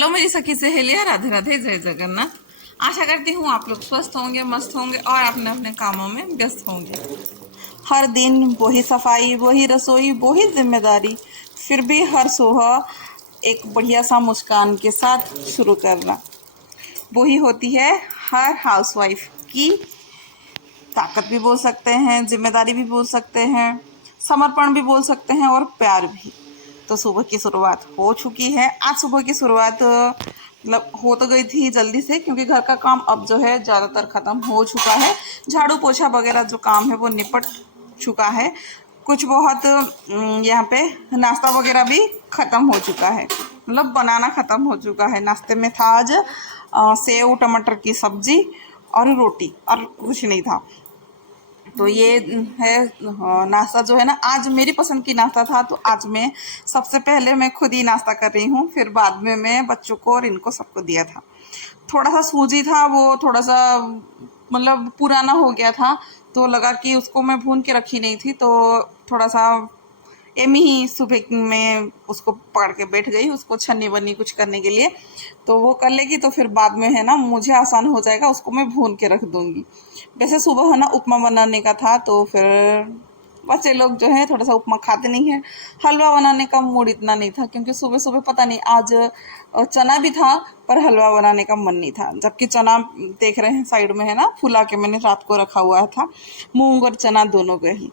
Hello मेरी सखी सहेलियां, राधे राधे, जय जगन्नाथ। आशा करती हूँ आप लोग स्वस्थ होंगे, मस्त होंगे और अपने अपने कामों में व्यस्त होंगे। हर दिन वही सफाई, वही रसोई, वही जिम्मेदारी, फिर भी हर सुबह एक बढ़िया सा मुस्कान के साथ शुरू करना, वही होती है हर हाउसवाइफ की ताकत भी बोल सकते हैं, जिम्मेदारी भी बोल सकते हैं, समर्पण भी बोल सकते हैं और प्यार भी। तो सुबह की शुरुआत हो चुकी है। आज सुबह की शुरुआत मतलब हो तो गई थी जल्दी से, क्योंकि घर का काम अब जो है ज़्यादातर ख़त्म हो चुका है। झाड़ू पोछा वगैरह जो काम है वो निपट चुका है। कुछ बहुत यहाँ पे नाश्ता वगैरह भी ख़त्म हो चुका है, मतलब बनाना ख़त्म हो चुका है। नाश्ते में था आज सेव टमाटर की सब्जी और रोटी, और कुछ नहीं था। तो ये है नाश्ता जो है ना, आज मेरी पसंद की नाश्ता था। तो आज मैं सबसे पहले मैं खुद ही नाश्ता कर रही हूँ, फिर बाद में मैं बच्चों को और इनको सबको दिया था। थोड़ा सा सूजी था, वो थोड़ा सा मतलब पुराना हो गया था, तो लगा कि उसको मैं भून के रखी नहीं थी, तो थोड़ा सा एमी ही सुबह में उसको पकड़ के बैठ गई, उसको छन्नी बन्नी कुछ करने के लिए। तो वो कर लेगी तो फिर बाद में है ना मुझे आसान हो जाएगा, उसको मैं भून के रख दूंगी। वैसे सुबह है ना उपमा बनाने का था, तो फिर बच्चे लोग जो है थोड़ा सा उपमा खाते नहीं है। हलवा बनाने का मूड इतना नहीं था, क्योंकि सुबह सुबह पता नहीं आज चना भी था पर हलवा बनाने का मन नहीं था। जबकि चना देख रहे हैं साइड में है ना, फुला के मैंने रात को रखा हुआ था, मूंग और चना दोनों के ही।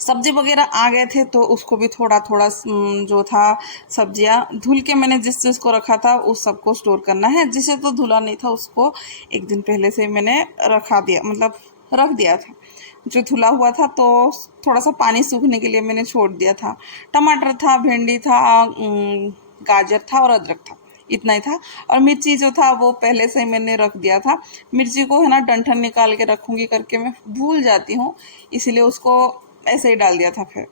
सब्जी वगैरह आ गए थे, तो उसको भी थोड़ा थोड़ा जो था सब्जियां धुल के मैंने जिस चीज़ को रखा था उस सबको स्टोर करना है। जिसे तो धुला नहीं था उसको एक दिन पहले से मैंने रखा दिया, मतलब रख दिया था। जो धुला हुआ था तो थोड़ा सा पानी सूखने के लिए मैंने छोड़ दिया था। टमाटर था, भिंडी था, गाजर था और अदरक था, इतना ही था। और मिर्ची जो था वो पहले से मैंने रख दिया था। मिर्ची को है ना डंठल निकाल के रखूँगी करके मैं भूल जाती हूँ, इसीलिए उसको ऐसे ही डाल दिया था। फिर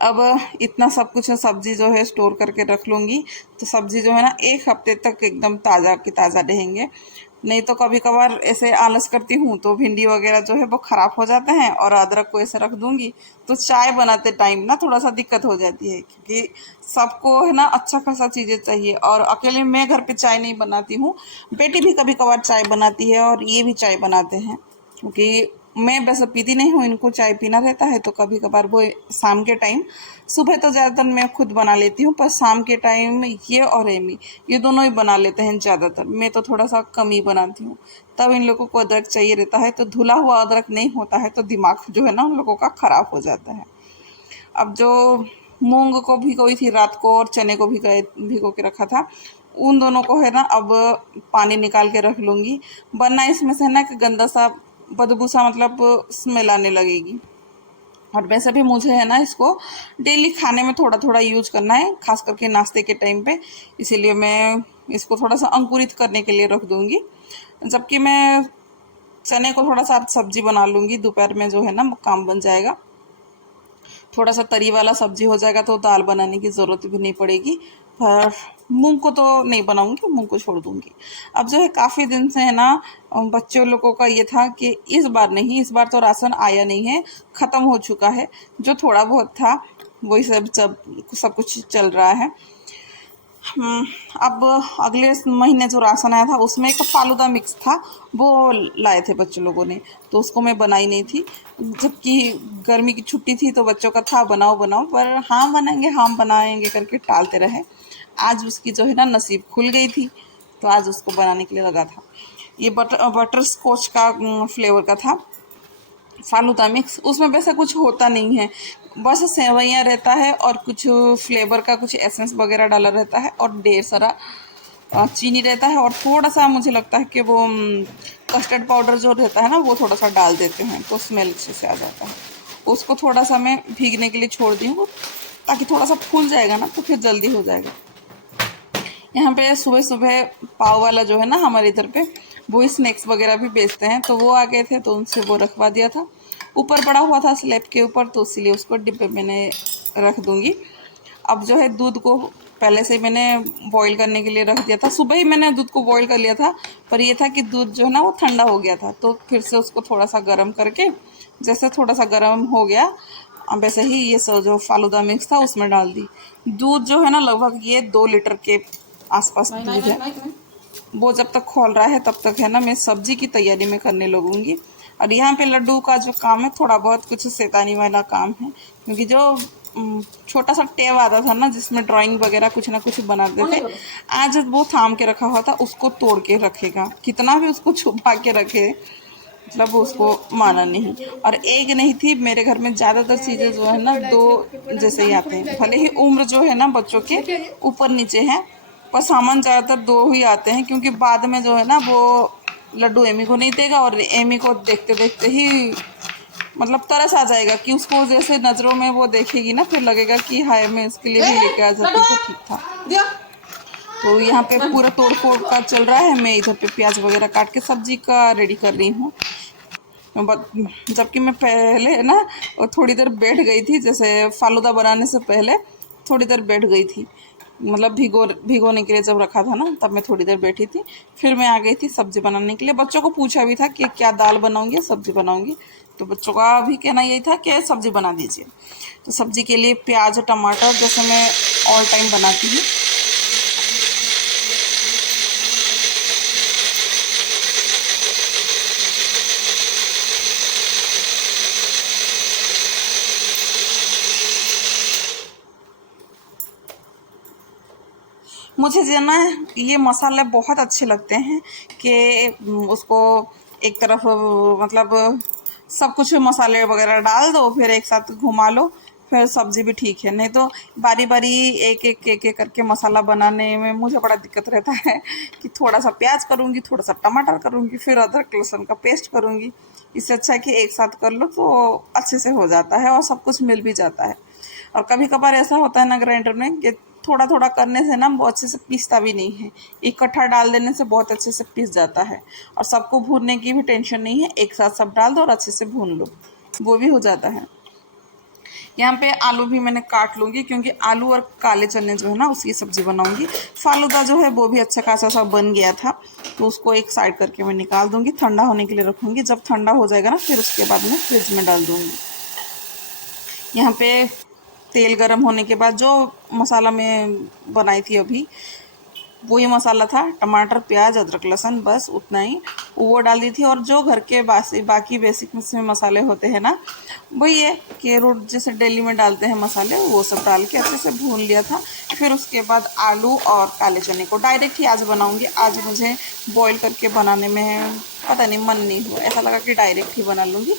अब इतना सब कुछ सब्जी जो है स्टोर करके रख लूँगी, तो सब्जी जो है ना एक हफ्ते तक एकदम ताज़ा की ताज़ा रहेंगे। नहीं तो कभी कभार ऐसे आलस करती हूँ तो भिंडी वगैरह जो है वो ख़राब हो जाते हैं, और अदरक को ऐसे रख दूँगी तो चाय बनाते टाइम ना थोड़ा सा दिक्कत हो जाती है, क्योंकि सबको है ना अच्छा खासा चीज़ें चाहिए। और अकेले मैं घर पे चाय नहीं बनाती हूँ, बेटी भी कभी कभार चाय बनाती है और ये भी चाय बनाते हैं। क्योंकि मैं वैसे पीती नहीं हूँ, इनको चाय पीना रहता है, तो कभी कभार वो शाम के टाइम, सुबह तो ज़्यादातर मैं खुद बना लेती हूँ, पर शाम के टाइम ये और एमी ये दोनों ही बना लेते हैं ज़्यादातर। मैं तो थोड़ा सा कम ही बनाती हूँ। तब इन लोगों को अदरक चाहिए रहता है, तो धुला हुआ अदरक नहीं होता है तो दिमाग जो है ना उन लोगों का ख़राब हो जाता है। अब जो मूंग को भिगोई थी रात को और चने को भिगो के रखा था, उन दोनों को है ना अब पानी निकाल के रख लूँगी, वरना इसमें से है ना कि गंदा सा बदबू सा मतलब स्मेल आने लगेगी। और वैसे भी मुझे है ना इसको डेली खाने में थोड़ा थोड़ा यूज करना है, खास करके नाश्ते के टाइम पे, इसीलिए मैं इसको थोड़ा सा अंकुरित करने के लिए रख दूँगी। जबकि मैं चने को थोड़ा सा सब्जी बना लूँगी, दोपहर में जो है ना काम बन जाएगा। थोड़ा सा तरी वाला सब्जी हो जाएगा तो दाल बनाने की ज़रूरत भी नहीं पड़ेगी। पर मूंग को तो नहीं बनाऊंगी, मूंग को छोड़ दूंगी। अब जो है काफ़ी दिन से है ना बच्चों लोगों का ये था कि इस बार नहीं, इस बार तो राशन आया नहीं है, ख़त्म हो चुका है। जो थोड़ा बहुत था वही सब कुछ चल रहा है। अब अगले महीने जो राशन आया था उसमें एक फालूदा मिक्स था, वो लाए थे बच्चों लोगों ने, तो उसको मैं बनाई नहीं थी। जबकि गर्मी की छुट्टी थी तो बच्चों का था बनाओ बनाओ, पर हाँ बनाएंगे हम बनाएंगे करके टालते रहे। आज उसकी जो है ना नसीब खुल गई थी, तो आज उसको बनाने के लिए लगा था। ये बटर स्कॉच का फ्लेवर का था फालूदा मिक्स। उसमें वैसे कुछ होता नहीं है, बस सेवइयाँ रहता है और कुछ फ्लेवर का कुछ एसेंस वगैरह डाला रहता है और ढेर सारा चीनी रहता है, और थोड़ा सा मुझे लगता है कि वो कस्टर्ड पाउडर जो रहता है ना वो थोड़ा सा डाल देते हैं तो स्मेल अच्छे से आ जाता है। उसको थोड़ा सा मैं भीगने के लिए छोड़ दी हूँ, ताकि थोड़ा सा फूल जाएगा ना तो फिर जल्दी हो जाएगा। यहाँ पे सुबह सुबह पाव वाला जो है ना हमारे इधर पे, वो स्नैक्स वगैरह भी बेचते हैं, तो वो आ गए थे तो उनसे वो रखवा दिया था। ऊपर पड़ा हुआ था स्लैब के ऊपर, तो इसीलिए उसको डिब्बे मैंने रख दूँगी। अब जो है दूध को पहले से मैंने बॉईल करने के लिए रख दिया था, सुबह ही मैंने दूध को बॉईल कर लिया था। पर ये था कि दूध जो है ना वो ठंडा हो गया था, तो फिर से उसको थोड़ा सा गर्म करके, जैसे थोड़ा सा गर्म हो गया अब वैसे ही ये सब जो फालूदा मिक्स था उसमें डाल दी। दूध जो है ना लगभग ये 2 लीटर के आसपास दूध है। वो जब तक खौल रहा है तब तक है ना मैं सब्जी की तैयारी में करने लगूंगी। और यहाँ पे लड्डू का जो काम है थोड़ा बहुत कुछ शैतानी वाला काम है, क्योंकि जो छोटा सा टैब आता था ना जिसमें ड्राइंग वगैरह कुछ ना कुछ बनाते थे, आज वो थाम के रखा हुआ था, उसको तोड़ के रखेगा। कितना भी उसको छुपा के रखे मतलब उसको माना नहीं। और एक नहीं थी, मेरे घर में ज़्यादातर चीज़ें जो है ना 2 जैसे ही आते हैं। भले ही उम्र जो है ना बच्चों के ऊपर नीचे है, पर सामान ज़्यादातर 2 ही आते हैं, क्योंकि बाद में जो है ना वो लड्डू एमी को नहीं देगा और एमी को देखते देखते ही मतलब तरस आ जाएगा कि उसको जैसे नज़रों में वो देखेगी ना, फिर लगेगा कि हाय मैं इसके लिए भी लेके आ जाती तो ठीक था। तो यहाँ पे पूरा तोड़ फोड़ का चल रहा है। मैं इधर पे प्याज वगैरह काट के सब्जी का रेडी कर रही हूँ। जबकि मैं पहले ना थोड़ी देर बैठ गई थी, जैसे फालूदा बनाने से पहले थोड़ी देर बैठ गई थी, मतलब भिगोने के लिए जब रखा था ना तब मैं थोड़ी देर बैठी थी। फिर मैं आ गई थी सब्जी बनाने के लिए। बच्चों को पूछा भी था कि क्या दाल बनाऊंगी या सब्जी बनाऊंगी, तो बच्चों का भी कहना यही था कि सब्जी बना दीजिए। तो सब्जी के लिए प्याज टमाटर जैसे मैं ऑल टाइम बनाती हूँ। मुझे जो ना ये मसाले बहुत अच्छे लगते हैं कि उसको एक तरफ मतलब सब कुछ मसाले वगैरह डाल दो, फिर एक साथ घुमा लो, फिर सब्जी भी ठीक है। नहीं तो बारी बारी एक करके मसाला बनाने में मुझे बड़ा दिक्कत रहता है कि थोड़ा सा प्याज करूँगी, थोड़ा सा टमाटर करूँगी, फिर अदरक लहसुन का पेस्ट करूँगी। इससे अच्छा है कि एक साथ कर लो तो अच्छे से हो जाता है और सब कुछ मिल भी जाता है। और कभी कभार ऐसा होता है ना ग्राइंडर में कि थोड़ा थोड़ा करने से ना वो अच्छे से पीसता भी नहीं है, इकट्ठा डाल देने से बहुत अच्छे से पीस जाता है। और सबको भूनने की भी टेंशन नहीं है, एक साथ सब डाल दो और अच्छे से भून लो, वो भी हो जाता है। यहाँ पे आलू भी मैंने काट लूँगी, क्योंकि आलू और काले चने जो है ना उसकी सब्ज़ी बनाऊँगी। फालूदा जो है वो भी अच्छा खासा सा बन गया था, तो उसको एक साइड करके मैं निकाल दूँगी, ठंडा होने के लिए रखूँगी। जब ठंडा हो जाएगा ना फिर उसके बाद मैं फ्रिज में डाल दूँगी। यहाँ पे तेल गरम होने के बाद जो मसाला मैं बनाई थी अभी, वही मसाला था, टमाटर प्याज अदरक लहसुन, बस उतना ही वो डाल दी थी। और जो घर के बाकी बेसिक में मसाले होते हैं ना, वही है कि रोट जैसे डेली में डालते हैं मसाले, वो सब डाल के अच्छे से भून लिया था। फिर उसके बाद आलू और काले चने को डायरेक्ट ही आज बनाऊंगी। आज मुझे बॉईल करके बनाने में पता नहीं मन नहीं हुआ, ऐसा लगा कि डायरेक्ट ही बना लूँगी।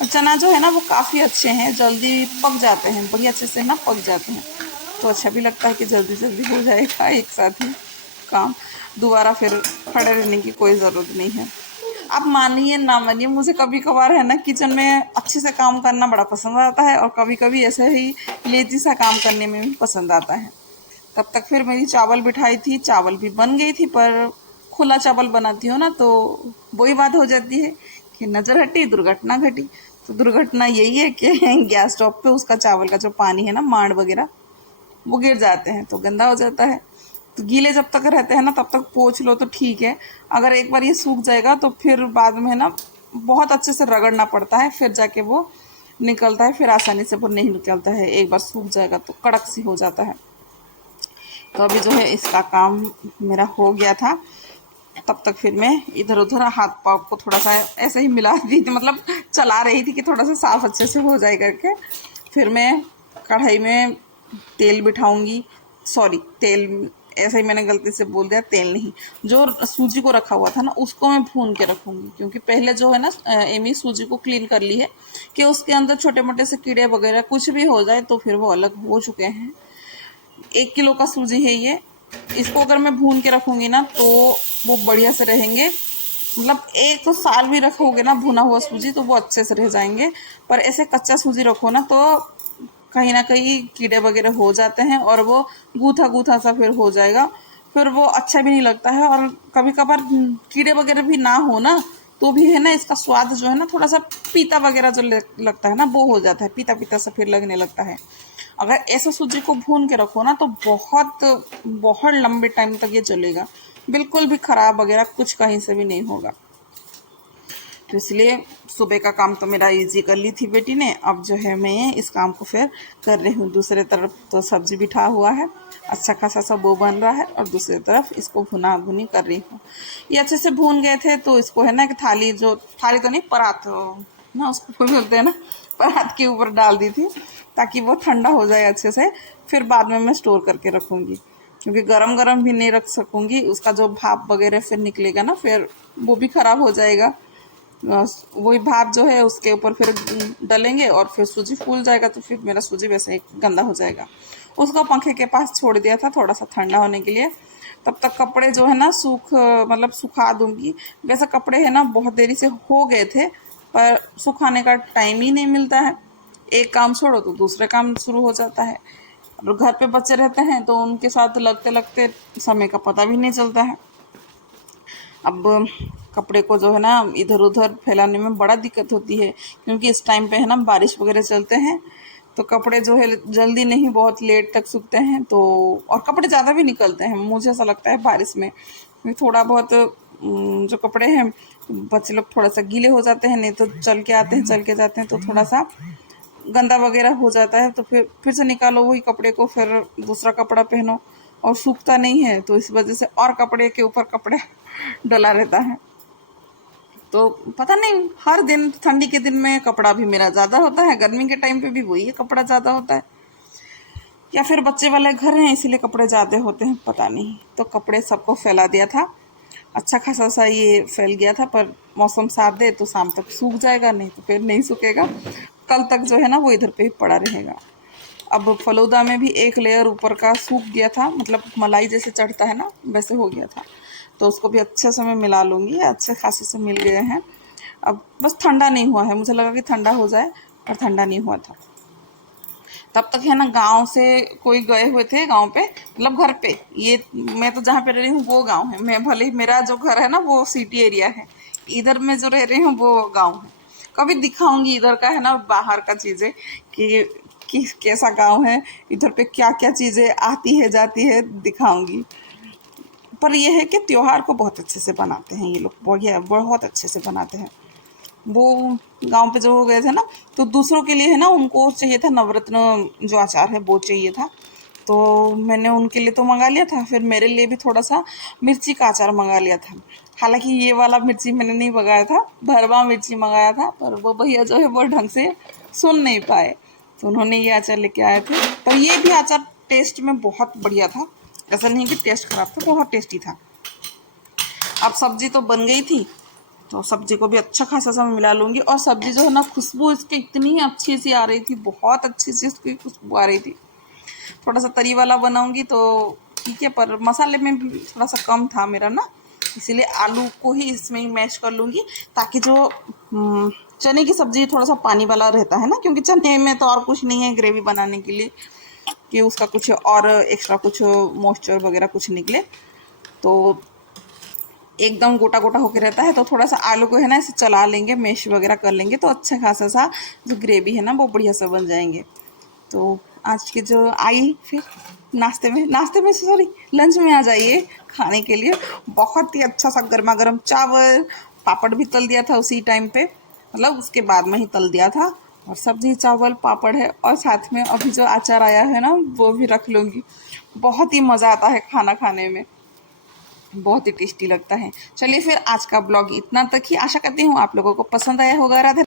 और चना जो है ना वो काफ़ी अच्छे हैं, जल्दी पक जाते हैं, बढ़िया अच्छे से ना पक जाते हैं, तो अच्छा भी लगता है कि जल्दी जल्दी हो जाएगा एक साथ ही काम, दोबारा फिर खड़े रहने की कोई ज़रूरत नहीं है। आप मानिए ना मानिए, मुझे कभी कभार है ना किचन में अच्छे से काम करना बड़ा पसंद आता है, और कभी कभी ऐसे ही लेजी सा काम करने में भी पसंद आता है। तब तक फिर मेरी चावल बिठाई थी, चावल भी बन गई थी, पर खुला चावल बनाती हो ना तो वही बात हो जाती है कि नज़र हटी दुर्घटना घटी। तो दुर्घटना यही है कि गैस स्टोव पे उसका चावल का जो पानी है ना, मांड वगैरह, वो गिर जाते हैं तो गंदा हो जाता है। तो गीले जब तक रहते हैं ना तब तक पोंछ लो तो ठीक है, अगर एक बार ये सूख जाएगा तो फिर बाद में ना बहुत अच्छे से रगड़ना पड़ता है, फिर जाके वो निकलता है, फिर आसानी से वो नहीं निकलता है। एक बार सूख जाएगा तो कड़क सी हो जाता है। तो अभी जो है इसका काम मेरा हो गया था, तब तक फिर मैं इधर उधर हाथ पाँव को थोड़ा सा ऐसे ही मिला दी थी, मतलब चला रही थी कि थोड़ा सा साफ अच्छे से हो जाए करके। फिर मैं कढ़ाई में तेल बिठाऊंगी, सॉरी तेल ऐसे ही मैंने गलती से बोल दिया, तेल नहीं, जो सूजी को रखा हुआ था ना उसको मैं भून के रखूँगी, क्योंकि पहले जो है ना एमी सूजी को क्लीन कर ली है कि उसके अंदर छोटे मोटे से कीड़े वगैरह कुछ भी हो जाए तो फिर वो अलग हो चुके हैं। 1 किलो का सूजी है ये, इसको अगर मैं भून के रखूँगी ना तो वो बढ़िया से रहेंगे, मतलब 1 साल भी रखोगे ना भुना हुआ सूजी तो वो अच्छे से रह जाएंगे। पर ऐसे कच्चा सूजी रखो ना तो कहीं ना कहीं कीड़े वगैरह हो जाते हैं और वो गूथा गूथा सा फिर हो जाएगा, फिर वो अच्छा भी नहीं लगता है। और कभी कभार कीड़े वगैरह भी ना हो ना तो भी है ना इसका स्वाद जो है ना थोड़ा सा पीता वगैरह जो लगता है ना वो हो जाता है, पीता पीता सा फिर लगने लगता है। अगर ऐसे सूजी को भून के रखो ना तो बहुत बहुत लंबे टाइम तक ये चलेगा, बिल्कुल भी ख़राब वगैरह कुछ कहीं से भी नहीं होगा। तो इसलिए सुबह का काम तो मेरा इजी कर ली थी बेटी ने। अब जो है मैं इस काम को फिर कर रही हूँ। दूसरे तरफ तो सब्जी बिठा हुआ है, अच्छा खासा सब वो बन रहा है, और दूसरी तरफ इसको भुना भुनी कर रही हूँ। ये अच्छे से भून गए थे तो इसको है ना कि थाली तो नहीं, परात ना उसको बोलते हैं ना, परात के ऊपर डाल दी थी ताकि वो ठंडा हो जाए अच्छे से। फिर बाद में मैं स्टोर करके रखूँगी, क्योंकि गरम गरम भी नहीं रख सकूँगी, उसका जो भाप वगैरह फिर निकलेगा ना, फिर वो भी ख़राब हो जाएगा। वही भाप जो है उसके ऊपर फिर डालेंगे और फिर सूजी फूल जाएगा, तो फिर मेरा सूजी वैसे ही गंदा हो जाएगा। उसको पंखे के पास छोड़ दिया था थोड़ा सा ठंडा होने के लिए। तब तक कपड़े जो है ना सुखा दूंगी। वैसे कपड़े है ना बहुत देरी से हो गए थे, पर सुखाने का टाइम ही नहीं मिलता है। एक काम छोड़ो तो दूसरे काम शुरू हो जाता है, और घर पे बच्चे रहते हैं तो उनके साथ लगते लगते समय का पता भी नहीं चलता है। अब कपड़े को जो है ना इधर उधर फैलाने में बड़ा दिक्कत होती है, क्योंकि इस टाइम पे है ना बारिश वगैरह चलते हैं, तो कपड़े जो है जल्दी नहीं, बहुत लेट तक सूखते हैं। तो और कपड़े ज़्यादा भी निकलते हैं, मुझे ऐसा लगता है बारिश में थोड़ा बहुत जो कपड़े हैं बच्चे लोग थोड़ा सा गीले हो जाते हैं, नहीं तो चल के जाते हैं तो थोड़ा सा गंदा वगैरह हो जाता है। तो फिर से निकालो वही कपड़े को, फिर दूसरा कपड़ा पहनो, और सूखता नहीं है, तो इस वजह से और कपड़े के ऊपर कपड़े डला रहता है। तो पता नहीं, हर दिन ठंडी के दिन में कपड़ा भी मेरा ज़्यादा होता है, गर्मी के टाइम पे भी वही कपड़ा ज़्यादा होता है, या फिर बच्चे वाले घर हैं इसीलिए कपड़े ज़्यादा होते हैं, पता नहीं। तो कपड़े सबको फैला दिया था, अच्छा खासा सा ये फैल गया था, पर मौसम साथ दे तो शाम तक सूख जाएगा, नहीं तो फिर नहीं सूखेगा। कल तक जो है ना वो इधर पे ही पड़ा रहेगा। अब फलूदा में भी एक लेयर ऊपर का सूख गया था, मतलब मलाई जैसे चढ़ता है ना वैसे हो गया था, तो उसको भी अच्छे से मैं मिला लूँगी। अच्छे खासे से मिल गए हैं। अब बस ठंडा नहीं हुआ है, मुझे लगा कि ठंडा हो जाए, पर ठंडा नहीं हुआ था। तब तक है ना गांव से कोई गए हुए थे, गांव पे मतलब घर पे, ये मैं तो जहाँ पे रह रही हूँ वो गांव है। मैं भले ही मेरा जो घर है ना वो सिटी एरिया है, इधर मैं जो रह रही हूँ वो गांव है। कभी दिखाऊंगी इधर का है ना बाहर का चीज़ें कि कैसा गांव है, इधर पे क्या क्या चीज़ें आती है जाती है, दिखाऊंगी। पर यह है कि त्योहार को बहुत अच्छे से बनाते हैं ये लोग, बहुत अच्छे से बनाते हैं। वो गांव पे जो हो गए थे ना, तो दूसरों के लिए है ना उनको चाहिए था नवरत्न जो अचार है वो चाहिए था, तो मैंने उनके लिए तो मंगा लिया था। फिर मेरे लिए भी थोड़ा सा मिर्ची का अचार मंगा लिया था। हालांकि ये वाला मिर्ची मैंने नहीं मंगाया था, भरवा मिर्ची मंगाया था, पर वो भैया जो है वो ढंग से सुन नहीं पाए, तो उन्होंने ये अचार लेके आए थे। पर ये भी अचार टेस्ट में बहुत बढ़िया था, ऐसा नहीं कि टेस्ट खराब था, बहुत टेस्टी था। अब सब्जी तो बन गई थी, तो सब्जी को भी अच्छा खासा सा मिला लूँगी। और सब्जी जो है ना खुशबू इसकी इतनी अच्छी सी आ रही थी, बहुत अच्छी सी इसकी खुशबू आ रही थी। थोड़ा सा तरी वाला बनाऊँगी तो ठीक है, पर मसाले में भी थोड़ा सा कम था मेरा ना, इसीलिए आलू को ही इसमें ही मैश कर लूँगी, ताकि जो चने की सब्ज़ी थोड़ा सा पानी वाला रहता है ना, क्योंकि चने में तो और कुछ नहीं है ग्रेवी बनाने के लिए कि उसका कुछ और एक्स्ट्रा कुछ मॉइस्चर वगैरह कुछ निकले, तो एकदम गोटा गोटा होके रहता है। तो थोड़ा सा आलू को है ना इसे चला लेंगे, मैश वगैरह कर लेंगे, तो अच्छा खासा सा जो ग्रेवी है ना वो बढ़िया सा बन जाएंगे। तो आज के जो आई फिर नाश्ते में सॉरी लंच में आ जाइए खाने के लिए। बहुत ही अच्छा सा गर्मा गर्म चावल, पापड़ भी तल दिया था उसी टाइम पे, मतलब उसके बाद में ही तल दिया था, और सब्जी चावल पापड़ है, और साथ में अभी जो अचार आया है ना वो भी रख लूँगी। बहुत ही मज़ा आता है खाना खाने में, बहुत ही टेस्टी लगता है। चलिए फिर आज का ब्लॉग इतना तक ही, आशा करती हूँ आप लोगों को पसंद आया होगा। राधे।